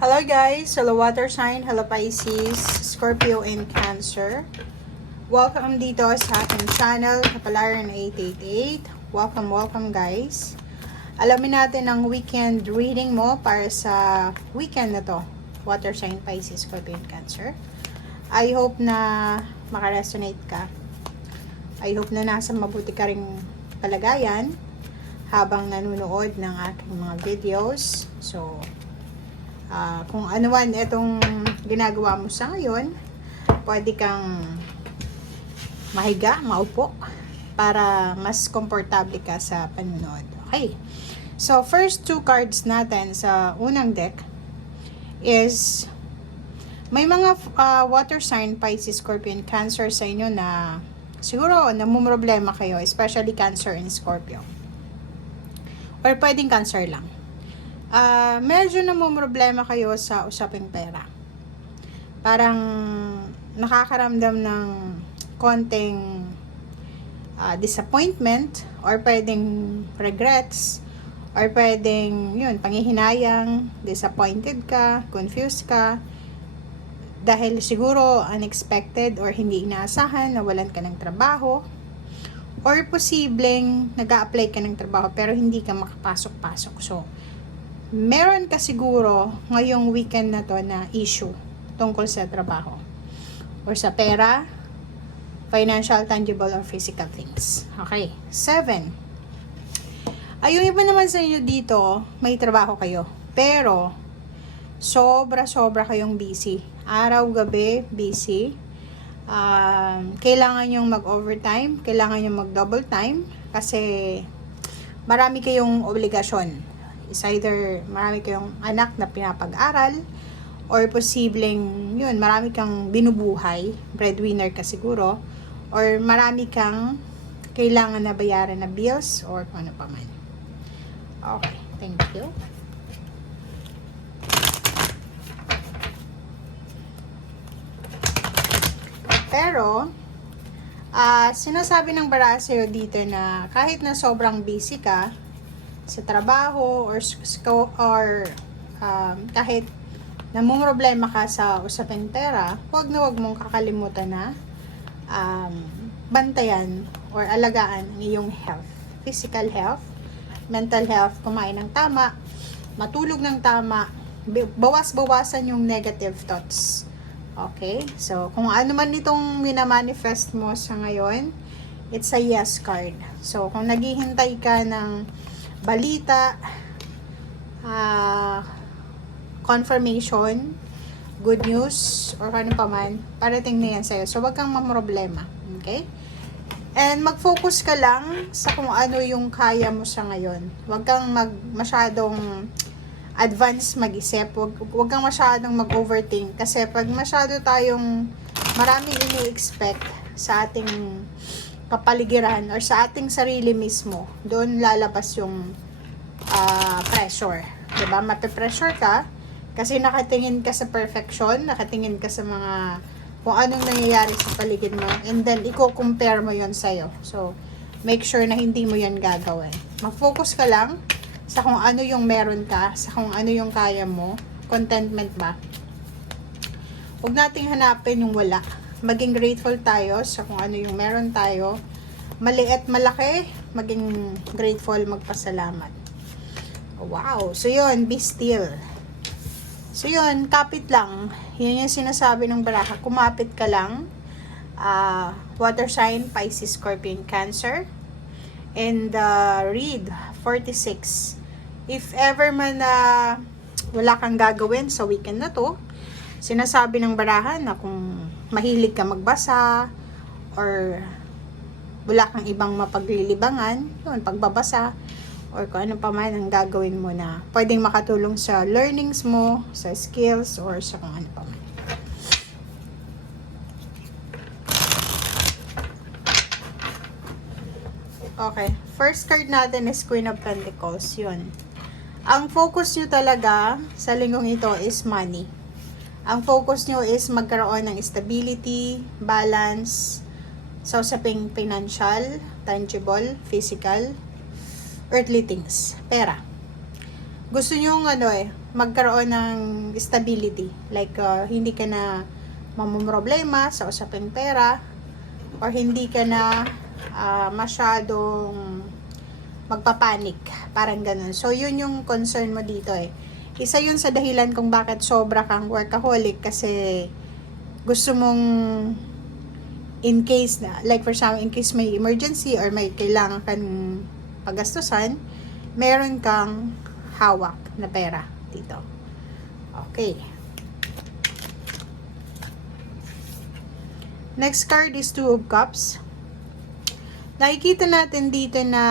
Hello guys, hello water sign, hello Pisces, Scorpio and Cancer. Welcome dito sa ating channel, Kapalaran 888. Welcome guys. Alamin natin ang weekend reading mo para sa weekend na to. Water sign, Pisces, Scorpio and Cancer. I hope na makaresonate ka. I hope na nasa mabuti ka ring kalagayan habang nanonood ng aking mga videos. So, kung ano man itong ginagawa mo sa ngayon, pwede kang mahiga, maupo para mas komportable ka sa panonood. Okay. So, first two cards natin sa unang deck is may mga water sign, Pisces, Scorpio, and Cancer sa inyo na siguro namumroblema kayo, especially Cancer and Scorpio. Or pwedeng Cancer lang. Medyo namumroblema kayo sa usaping pera. Parang nakakaramdam ng konting disappointment or pwedeng regrets or pwedeng yun, panghihinayang, disappointed ka, confused ka dahil siguro unexpected or hindi inaasahan, nawalan ka ng trabaho or posibleng nag-a-apply ka ng trabaho pero hindi ka makapasok-pasok. So, meron ka siguro ngayong weekend na to na issue tungkol sa trabaho or sa pera, financial, tangible, or physical things. Okay. 7. Yung iba naman sa inyo dito, may trabaho kayo. Pero, sobra kayong busy. Araw-gabi, busy. Kailangan yung mag-overtime, kailangan yung mag-double time kasi marami kayong obligasyon. Is either marami kayong anak na pinapag-aral or posibleng yun, marami kang binubuhay, breadwinner ka siguro, or marami kang kailangan na bayaran na bills or kung ano pa man. Okay, thank you. Pero sinasabi ng baraha sa'yo dito na kahit na sobrang busy ka sa trabaho or kahit namumroblema ka sa usaping pera, wag mong kakalimutan na bantayan or alagaan ang iyong health, physical health, mental health, kumain ng tama, matulog ng tama, bawas-bawasan yung negative thoughts. Okay? So, kung ano man itong minamanifest mo sa ngayon, it's a yes card. So, kung naghihintay ka ng balita, confirmation, good news, or ano pa man, parating na yan sa'yo. So, wag kang mamroblema. Okay? And mag-focus ka lang sa kung ano yung kaya mo sa ngayon. Wag kang masyadong advance mag-isip. Wag kang masyadong mag-overthink. Kasi pag masyado tayong maraming ini-expect sa ating kapaligiran or sa ating sarili mismo, doon lalabas yung pressure. Diba? Mape-pressure ka kasi nakatingin ka sa perfection, nakatingin ka sa mga kung anong nangyayari sa paligid mo, and then i-compare mo yon sa'yo. So, make sure na hindi mo yan gagawin. Mag-focus ka lang sa kung ano yung meron ka, sa kung ano yung kaya mo. Contentment ba? Huwag nating hanapin yung wala. Maging grateful tayo sa kung ano yung meron tayo. Maliit, malaki, maging grateful, magpasalamat. Wow. So, yun, be still. So, yun, kapit lang. Yun yung sinasabi ng baraha. Kumapit ka lang. Water sign, Pisces, Scorpio, and Cancer. And read 46. If ever man wala kang gagawin sa weekend na to, sinasabi ng baraha na kung mahilig ka magbasa or wala kang ibang mapaglilibangan, yun, pagbabasa or kung ano pa man ang gagawin mo na pwedeng makatulong sa learnings mo, sa skills, or sa kung ano pa man. Okay. First card natin is Queen of Pentacles. Yun. Ang focus nyo talaga sa linggong ito is money. Ang focus nyo is magkaroon ng stability, balance, sa usaping financial, tangible, physical, earthly things, pera. gusto nyong magkaroon ng stability. Like, hindi ka na mamumroblema sa usaping pera, or hindi ka na masyadong magpapanik. Parang ganun. So, yun yung concern mo dito eh. Isa yun sa dahilan kung bakit sobra kang workaholic, kasi gusto mong in case na, like for example, in case may emergency or may kailangan kang pagastusan, meron kang hawak na pera dito. Okay. Next card is Two of Cups. Nakikita natin dito na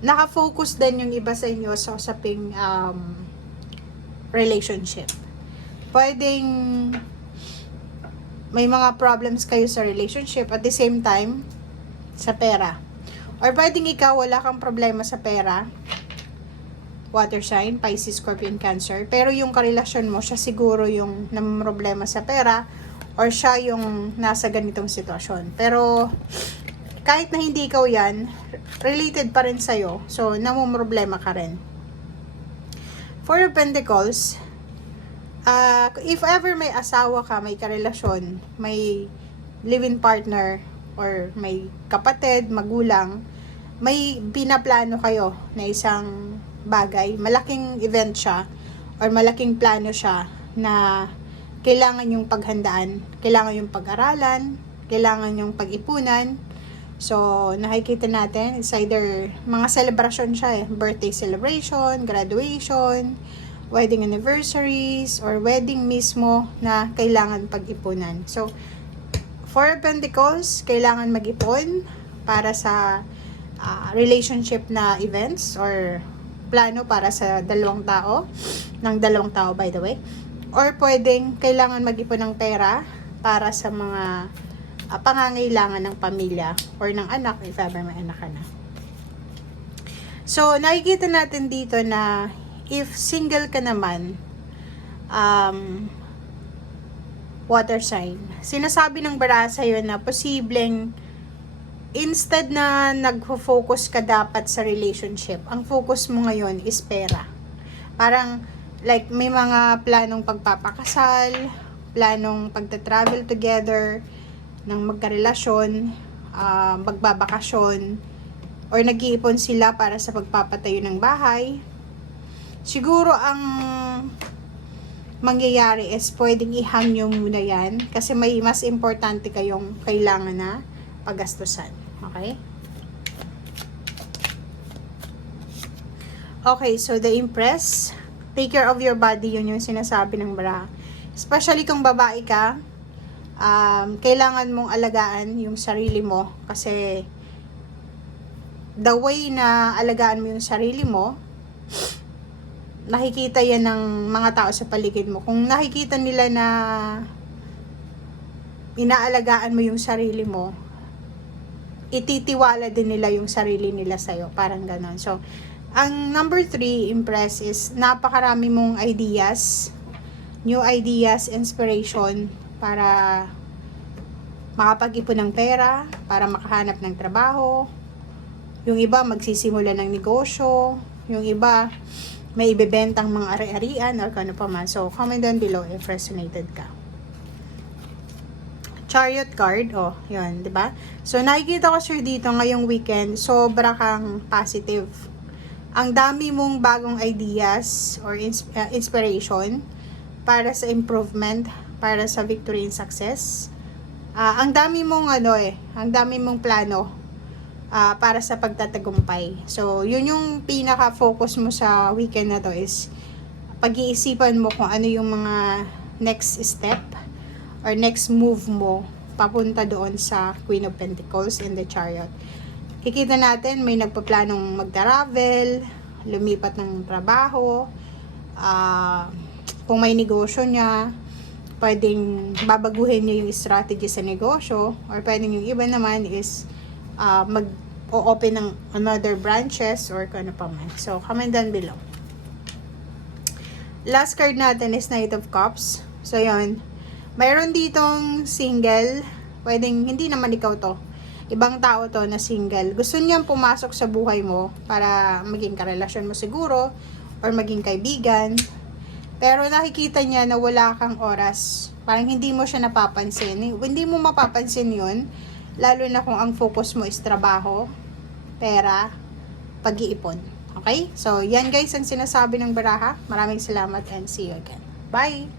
nakafocus din yung iba sa inyo sa usaping relationship. Pwedeng may mga problems kayo sa relationship at the same time sa pera. Or pwedeng ikaw wala kang problema sa pera, water sign, Pisces, Scorpion, Cancer, pero yung karelasyon mo, siya siguro yung namumroblema sa pera, or siya yung nasa ganitong sitwasyon. Pero kahit na hindi ikaw yan, related pa rin sa'yo, so namumroblema ka rin. Four of Pentacles, if ever may asawa ka, may karelasyon, may live-in partner, or may kapatid, magulang, may pinaplano kayo na isang bagay, malaking event siya, or malaking plano siya na kailangan yung paghandaan, kailangan yung pag-aralan, kailangan yung pag-ipunan. So, nakikita natin, it's either mga celebration siya birthday celebration, graduation, wedding anniversaries, or wedding mismo na kailangan pag-ipunan. So, Four of Pentacles, kailangan mag-ipon para sa relationship na events or plano para sa dalawang tao, by the way. Or pwedeng kailangan mag-ipon ng pera para sa mga pangangailangan ng pamilya or ng anak, if ever may anak ka na. So, nakikita natin dito na if single ka naman, water sign, sinasabi ng bara sa'yo na posibleng instead na nagfo-focus ka dapat sa relationship, ang focus mo ngayon is pera. Parang like may mga planong pagpapakasal, planong pagta-travel together ng magkarelasyon, magbabakasyon, or nag-iipon sila para sa pagpapatayo ng bahay. Siguro ang mangyayari is pwedeng ihang nyo muna yan kasi may mas importante kayong kailangan na pagastusan. Okay? Okay, so the Empress, take care of your body, yun yung sinasabi ng bara. Especially kung babae ka, kailangan mong alagaan yung sarili mo kasi the way na alagaan mo yung sarili mo, nakikita yan ng mga tao sa paligid mo. Kung nakikita nila na inaalagaan mo yung sarili mo, ititiwala din nila yung sarili nila sa'yo. Parang ganon. So, ang number 3, Empress, is napakarami mong ideas, new ideas, inspiration, para makapag-ipon ng pera, para makahanap ng trabaho. Yung iba, magsisimula ng negosyo. Yung iba, may ibebentang mga ari-arian or kano pa man. So, comment down below if resonated ka. Chariot card, yun, di ba? So, nakikita ko sir dito ngayong weekend, sobra kang positive. Ang dami mong bagong ideas or inspiration para sa improvement, para sa victory and success. Ang dami mong ang dami mong plano para sa pagtatagumpay. So, yun yung pinaka-focus mo sa weekend na to is pag-iisipan mo kung ano yung mga next step or next move mo papunta doon sa Queen of Pentacles in the Chariot. Kikita natin, may nagpaplanong mag-travel, lumipat ng trabaho, kung may negosyo niya, pwedeng babaguhin niya yung strategy sa negosyo, or pwedeng yung iba naman is mag-open ng another branches or kano pa man. So, comment down below. Last card natin is Knight of Cups. So, yun. Mayroon ditong single. Pwedeng, hindi naman ikaw to. ibang tao to na single. Gusto niyang pumasok sa buhay mo para maging karelasyon mo siguro or maging kaibigan. Pero nakikita niya na wala kang oras. Parang hindi mo siya napapansin. Hindi mo mapapansin yun. Lalo na kung ang focus mo is trabaho, pera, pag-iipon. Okay? So, yan guys ang sinasabi ng baraha. Maraming salamat and see you again. Bye!